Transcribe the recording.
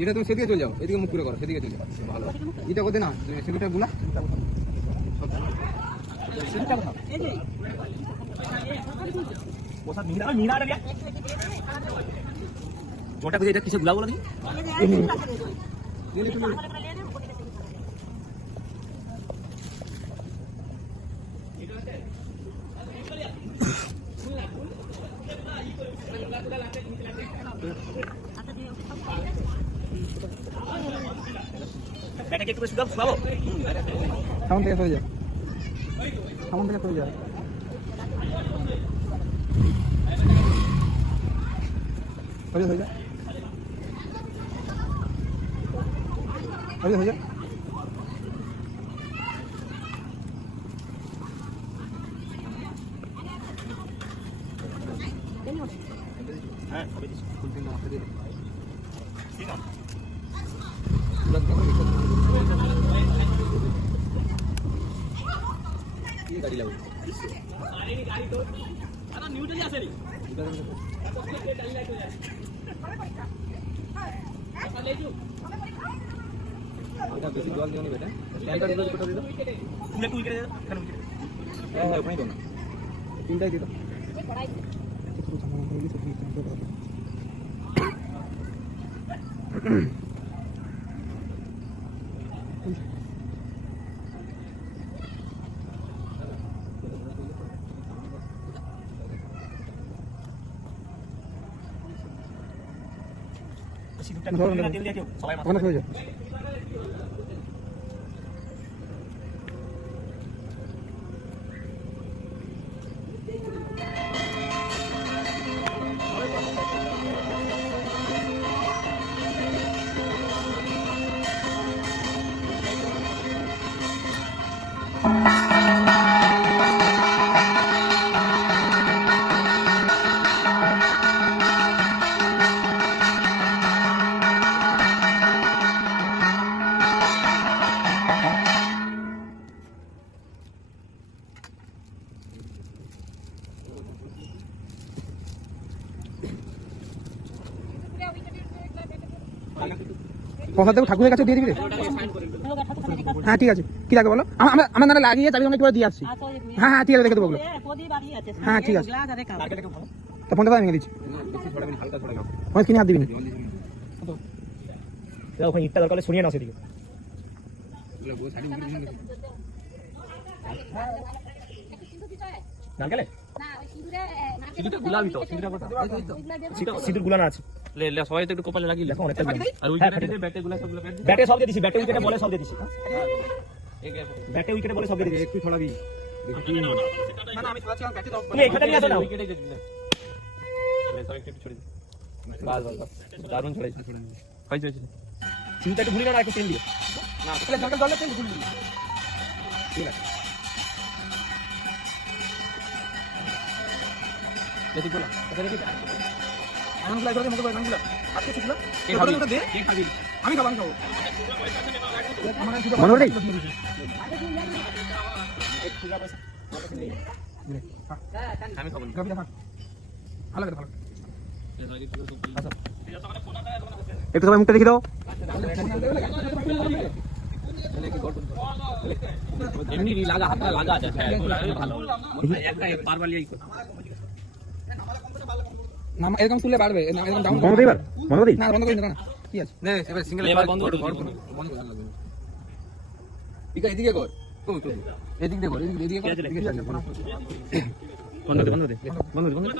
এটা তুমি সেদিকে চলে যাও, এদিকে মুখ করে করো, সেদিকে চলে যাও, ভালো। এটা করতে না, সেদিকটা গুলা এটা কিসে গুলা বলো দেখি। ব্যাটাকে একটু শুকাবো। সামন থেকে সরে যা, সামন থেকে সরে যা। হয়ে যা, হয়ে যা। হ্যাঁ সবই দিচ্ছি। ঠিক আছে গাড়ি লাগবে বেশি জল দিও নি বেটা, ট্যাঙ্কার দিতে কোটা দিও, তুলে তুই কেটে দে, কেন কেটে দে। হ্যাঁ ওখানেই তো না, তিনটাই দিও। সিঁদুরটা তেল দিয়ে দিও, সবাই মাথা ওখানে সরে যা। প্রসাদ দেবো ঠাকুরের কাছে দিয়ে দিবি রে। হ্যাঁ ঠিক আছে, কি লাগবে বলো, আমার নাহলে লাগিয়ে চাবি আমি একবার দিয়ে আসছি। হ্যাঁ হ্যাঁ ঠিক আছে, দেখে দেবো ওগুলো। হ্যাঁ ঠিক আছে, তো ফোনটা ভেঙে দিচ্ছি, ওই কিনে হাত দিবি না। ওখানে ইটটা দরকার হলে শুনিয়ে নাও সেদিকে। নারকেলে সিঁদুর গুলা না আছে, সবাই তো একটু কপালে লাগিয়ে দেখো অনেকটা আর ওই ব্যাটে সব ব্যাটে সব দিয়ে দিছি, ব্যাটে উইকেটে বলে সব দিয়ে দিছি, ব্যাটে উইকেটে বলে সব দিয়ে দিছি। একটু ছড়াবি, তুমি এখানে নিয়ে আসো না, উইকেটে দে সব একটু ছড়ে দে, বাস বাস বাস, দারুণ ছড়াইছে, হয়েছে হয়েছে। সিঁদুরটা একটু ঘুরিয়ে নাও না, একটু তেল দিয়ে না তাহলে জলটা জলে তেল গুলি ঠিক আছে। দেখি বলা এটা দেখি আনন্দলা করে মতো করে আনন্দলা আজকে ছিল এই খাবি দে, এই খাবি আমি খাবো, আমি খাবো মনে করে আমি খাবো না, খাবি না, ভালো করে ভালো। একটু সবাই মুখটা দেখি দাও। এমনি লাগা হাতটা লাগা আছে ভালো একটা বারবার লিয়ে না, এরকম তুললে পারবে না, এরকম ডাউন বন্ধ এবার বন্ধ করি না, বন্ধ করি না, কি আছে নে এবার সিঙ্গেল এবার বন্ধ করে বন্ধ করে লাগবে। ঠিক আছে এদিকে কর, তো এদিক দিয়ে কর, এদিকে কর, বন্ধ দে বন্ধ দে বন্ধ দে।